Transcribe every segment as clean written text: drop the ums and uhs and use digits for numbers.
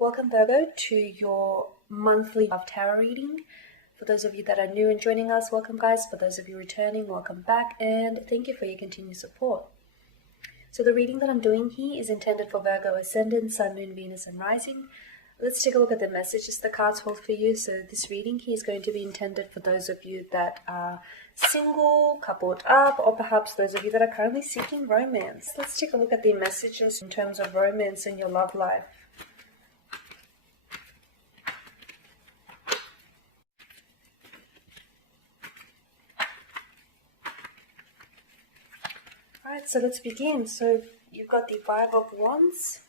Welcome, Virgo, to your monthly love tarot reading. For those of you that are new and joining us, welcome, guys. For those of you returning, welcome back, and thank you for your continued support. So the reading that I'm doing here is intended for Virgo Ascendant, Sun, Moon, Venus, and Rising. Let's take a look at the messages the cards hold for you. So this reading here is going to be intended for those of you that are single, coupled up, or perhaps those of you that are currently seeking romance. Let's take a look at the messages in terms of romance in your love life. Alright, so let's begin. So you've got the Five of Wands,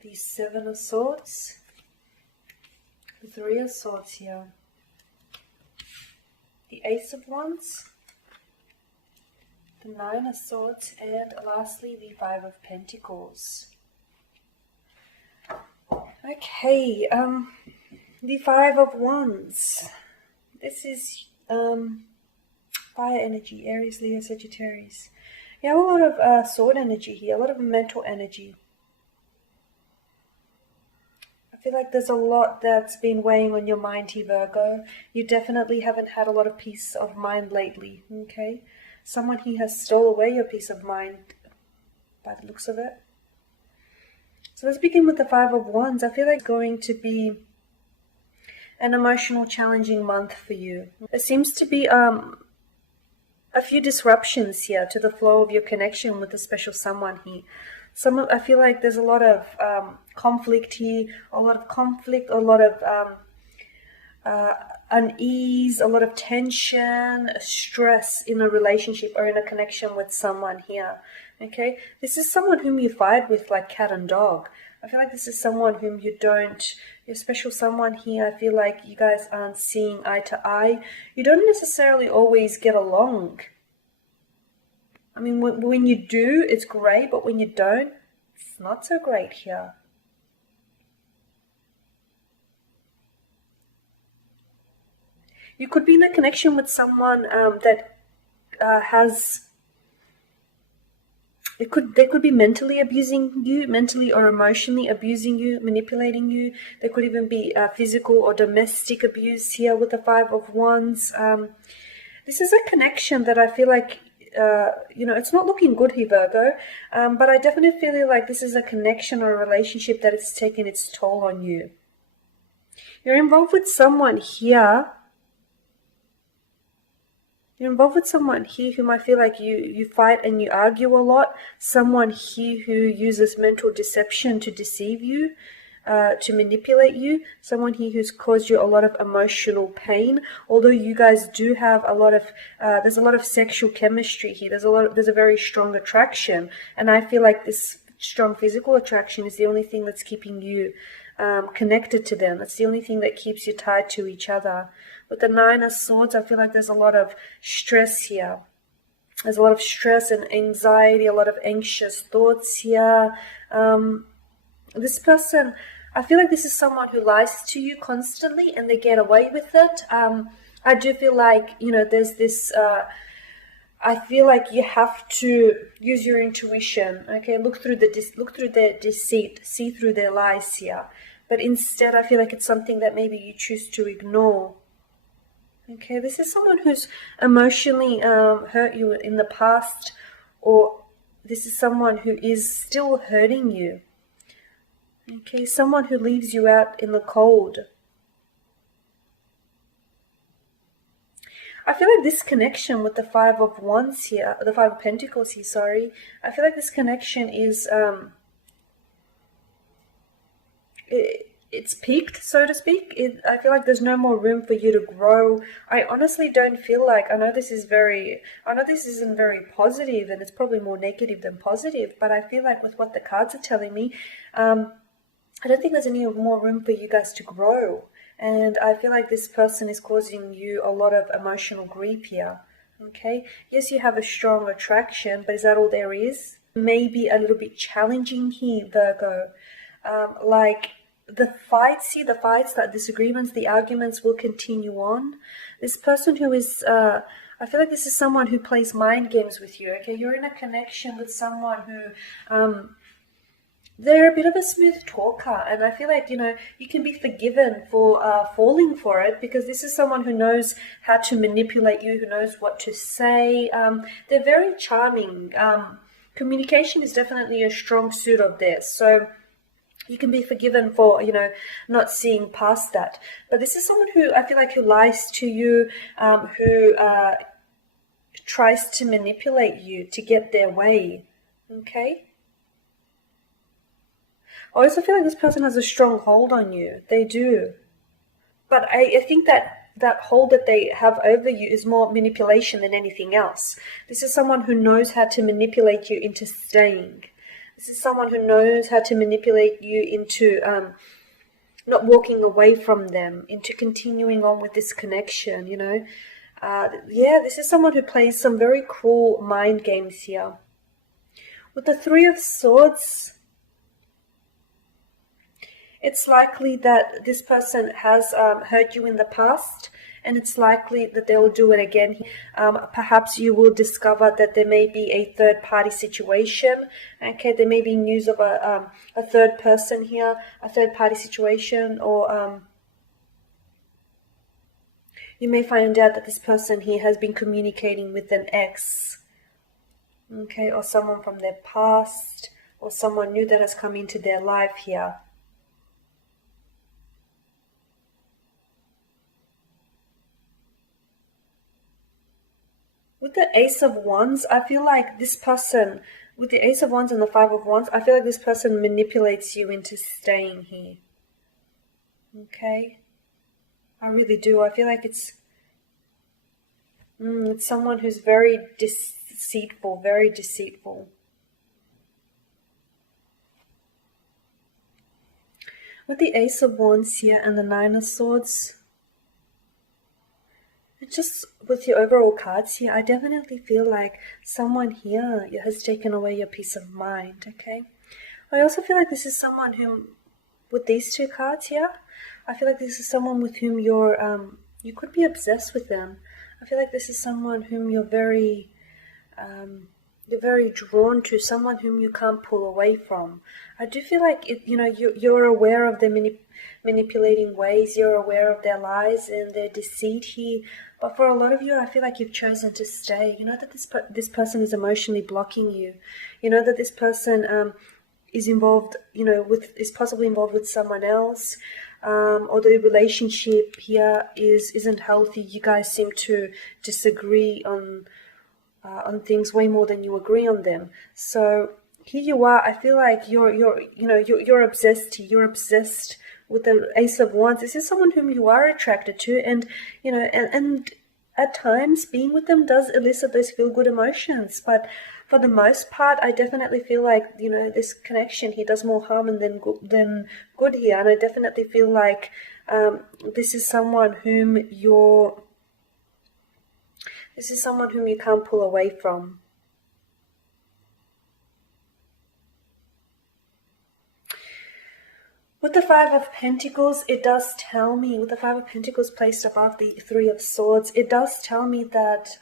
the Seven of Swords, the Three of Swords here, the Ace of Wands, the Nine of Swords, and lastly the Five of Pentacles. Okay, the Five of Wands. This is fire energy, Aries, Leo, Sagittarius. You have a lot of sword energy here, a lot of mental energy. I feel like there's a lot that's been weighing on your mind here, Virgo. You definitely haven't had a lot of peace of mind lately, okay? Someone here has stole away your peace of mind by the looks of it. So let's begin with the Five of Wands. I feel like it's going to be an emotional, challenging month for you. There seems to be a few disruptions here to the flow of your connection with a special someone here. I feel like there's a lot of conflict here, a lot of unease, a lot of tension, stress in a relationship or in a connection with someone here. Okay, this is someone whom you fight with like cat and dog. I feel like this is someone whom your special someone here, I feel like you guys aren't seeing eye to eye. You don't necessarily always get along. I mean, when you do, it's great, but when you don't, it's not so great here. You could be in a connection with someone that has... They could be mentally abusing you, mentally or emotionally abusing you, manipulating you. There could even be physical or domestic abuse here with the Five of Wands. This is a connection that I feel like, it's not looking good here, Virgo. But I definitely feel like this is a connection or a relationship that has taken its toll on you. You're involved with someone here. You're involved with someone here whom I feel like you fight and you argue a lot. Someone here who uses mental deception to deceive you, to manipulate you. Someone here who's caused you a lot of emotional pain. Although you guys do have there's a lot of sexual chemistry here. There's a very strong attraction. And I feel like this strong physical attraction is the only thing that's keeping you connected to them. That's the only thing that keeps you tied to each other. With the Nine of Swords, I feel like there's a lot of stress here. There's a lot of stress and anxiety, a lot of anxious thoughts here. This person, I feel like this is someone who lies to you constantly and they get away with it. I do feel like, there's this... I feel like you have to use your intuition, okay? Look through their deceit, see through their lies here. But instead, I feel like it's something that maybe you choose to ignore. Okay, this is someone who's emotionally hurt you in the past, or this is someone who is still hurting you. Okay, someone who leaves you out in the cold. I feel like this connection with the Five of Wands here, the Five of Pentacles here, sorry. I feel like this connection is, it's peaked, so to speak. I feel like there's no more room for you to grow. I honestly don't feel like, I know this isn't very positive, and it's probably more negative than positive, but I feel like with what the cards are telling me, I don't think there's any more room for you guys to grow. And I feel like this person is causing you a lot of emotional grief here. Okay? Yes, you have a strong attraction, but is that all there is? Maybe a little bit challenging here, Virgo. Like the fights, the disagreements, the arguments will continue on. This person who is, I feel like this is someone who plays mind games with you. Okay? You're in a connection with someone who they're a bit of a smooth talker, and I feel like, you can be forgiven for falling for it, because this is someone who knows how to manipulate you, who knows what to say. They're very charming. Communication is definitely a strong suit of theirs, so you can be forgiven for, not seeing past that. But this is someone who I feel like who lies to you, who tries to manipulate you to get their way. Okay? I also feel like this person has a strong hold on you. They do. But I think that hold that they have over you is more manipulation than anything else. This is someone who knows how to manipulate you into staying. This is someone who knows how to manipulate you into not walking away from them, into continuing on with this connection, Yeah, this is someone who plays some very cool mind games here. With the Three of Swords, it's likely that this person has hurt you in the past, and it's likely that they will do it again. Perhaps you will discover that there may be a third-party situation. Okay, there may be news of a third person here, a third-party situation, or you may find out that this person here has been communicating with an ex, okay, or someone from their past, or someone new that has come into their life here. With the Ace of Wands, I feel like this person, with the Ace of Wands and the Five of Wands, I feel like this person manipulates you into staying here. Okay? I really do. I feel like it's someone who's very deceitful, very deceitful. With the Ace of Wands here and the Nine of Swords, just with your overall cards here, I definitely feel like someone here has taken away your peace of mind, okay? I also feel like this is someone who, with these two cards here, I feel like this is someone with whom you could be obsessed with them. I feel like this is someone whom you're very drawn to, someone whom you can't pull away from. I do feel like you're aware of their manipulating ways, you're aware of their lies and their deceit here. But for a lot of you, I feel like you've chosen to stay. You know that this person is emotionally blocking you. You know that this person is involved, is possibly involved with someone else, or the relationship here isn't healthy. You guys seem to disagree on things way more than you agree on them. So here you are. I feel like you're obsessed. You're obsessed with the Ace of Wands. This is someone whom you are attracted to, and and at times being with them does elicit those feel-good emotions. But for the most part, I definitely feel like this connection here does more harm than good here, and I definitely feel like this is someone whom you can't pull away from. With the Five of Pentacles, it does tell me, with the Five of Pentacles placed above the Three of Swords, it does tell me that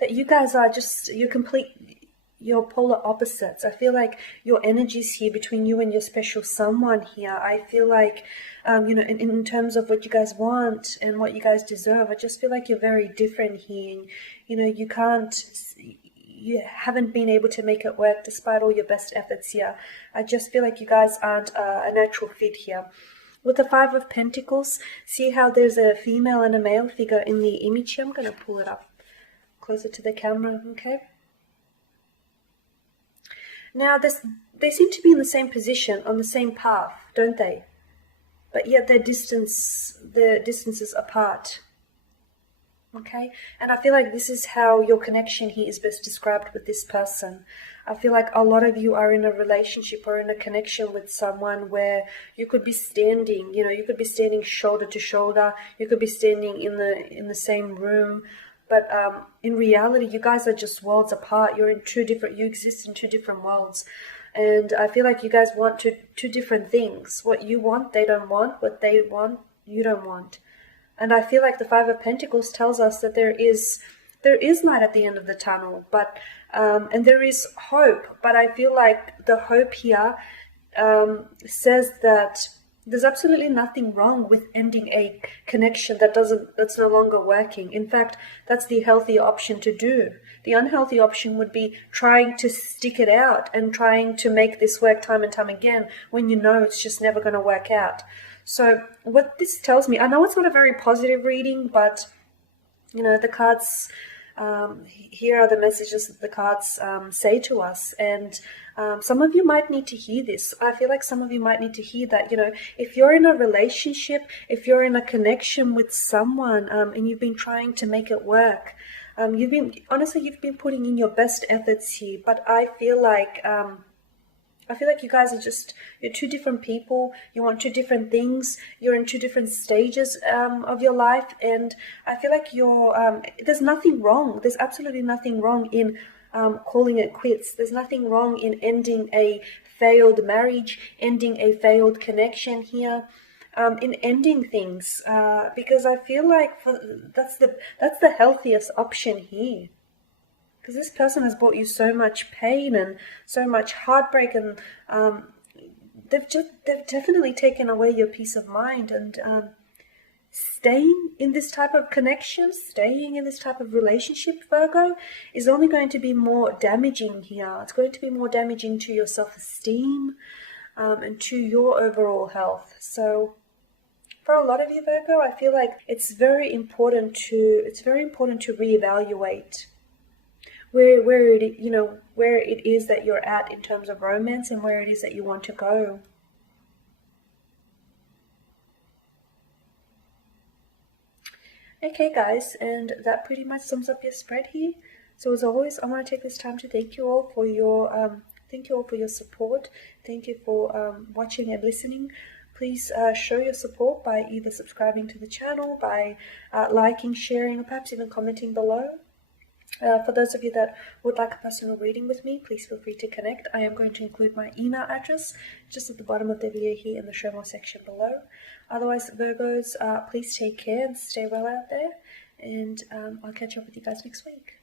that you guys are you're polar opposites. I feel like your energies here between you and your special someone here, I feel like, in terms of what you guys want and what you guys deserve, I just feel like you're very different here. And, you haven't been able to make it work despite all your best efforts here. I just feel like you guys aren't a natural fit here. With the Five of Pentacles, see how there's a female and a male figure in the image here? I'm going to pull it up closer to the camera, okay? Now, they seem to be in the same position, on the same path, don't they? But yet their distances apart. Okay, and I feel like this is how your connection here is best described with this person. I feel like a lot of you are in a relationship or in a connection with someone where you could be standing, you could be standing shoulder to shoulder, you could be standing in the same room, but in reality, you guys are just worlds apart. You exist in two different worlds. And I feel like you guys want two different things. What you want, they don't want. What they want, you don't want. And I feel like the Five of Pentacles tells us that there is light at the end of the tunnel, but and there is hope, but I feel like the hope here says that there's absolutely nothing wrong with ending a connection that's no longer working. In fact, that's the healthy option to do. The unhealthy option would be trying to stick it out and trying to make this work time and time again when you know it's just never going to work out. So what this tells me, I know it's not a very positive reading, but the cards, here are the messages that the cards say to us. And some of you might need to hear this. I feel like some of you might need to hear that, if you're in a relationship, if you're in a connection with someone, and you've been trying to make it work, you've been putting in your best efforts here, but I feel like you guys you're two different people. You want two different things. You're in two different stages of your life. And I feel like there's nothing wrong. There's absolutely nothing wrong in calling it quits. There's nothing wrong in ending a failed marriage, ending a failed connection here, in ending things. Because I feel like that's the healthiest option here. Because this person has brought you so much pain and so much heartbreak, and they've definitely taken away your peace of mind. And staying in this type of connection, staying in this type of relationship, Virgo, is only going to be more damaging here. It's going to be more damaging to your self-esteem and to your overall health. So for a lot of you, Virgo, I feel like it's very important to reevaluate where it is that you're at in terms of romance and where it is that you want to go. Okay, guys, and that pretty much sums up your spread here. So as always, I want to take this time to thank you all for your support. Thank you for watching and listening. Please show your support by either subscribing to the channel, by liking, sharing, or perhaps even commenting below. For those of you that would like a personal reading with me, please feel free to connect. I am going to include my email address just at the bottom of the video here in the show more section below. Otherwise, Virgos, please take care and stay well out there. And I'll catch up with you guys next week.